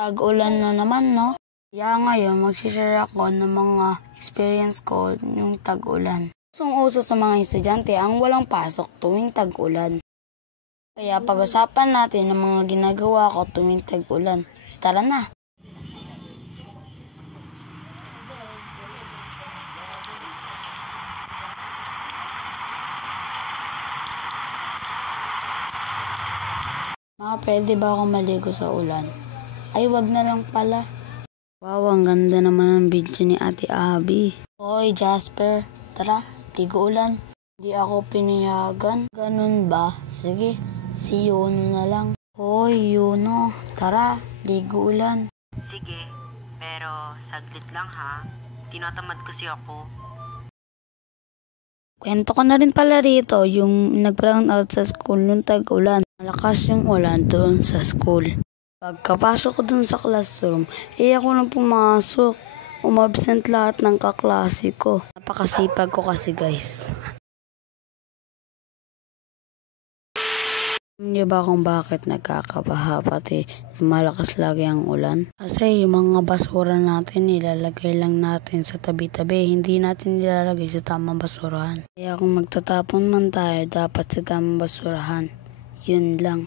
Tag-ulan na naman, no? Kaya ngayon, magsishare ako ng mga experience ko yung tag-ulan. Usong-uso sa mga estudyante ang walang pasok tuwing tag-ulan. Kaya pag-usapan natin ang mga ginagawa ko tuwing tag-ulan. Tara na! Pwede ba akong maligo sa ulan? Ay, wag na lang pala. Wow, ang ganda naman ng video ni Ate Abby. Hoy, Jasper, tara, ligo ulan. Di ako pinayagan. Ganun ba? Sige, si Yuno na lang. Hoy, Yuno, tara, ligo ulan. Sige, pero saglit lang ha. Tinatamad kasi ako. Kwento ko na rin pala rito yung nag-brown out sa school nung tag-ulan. Malakas yung ulan doon sa school. Pagkapasok ko dun sa classroom, ako lang pumasok. Umabsent lahat ng kaklase ko. Napakasipag ko kasi, guys. Alam niyo ba kung bakit nagkakabaha pati malakas lagi ang ulan? Kasi yung mga basura natin nilalagay lang natin sa tabi-tabi. Hindi natin nilalagay sa tamang basurahan. Kaya kung magtatapon man tayo, dapat sa tamang basurahan. Yun lang.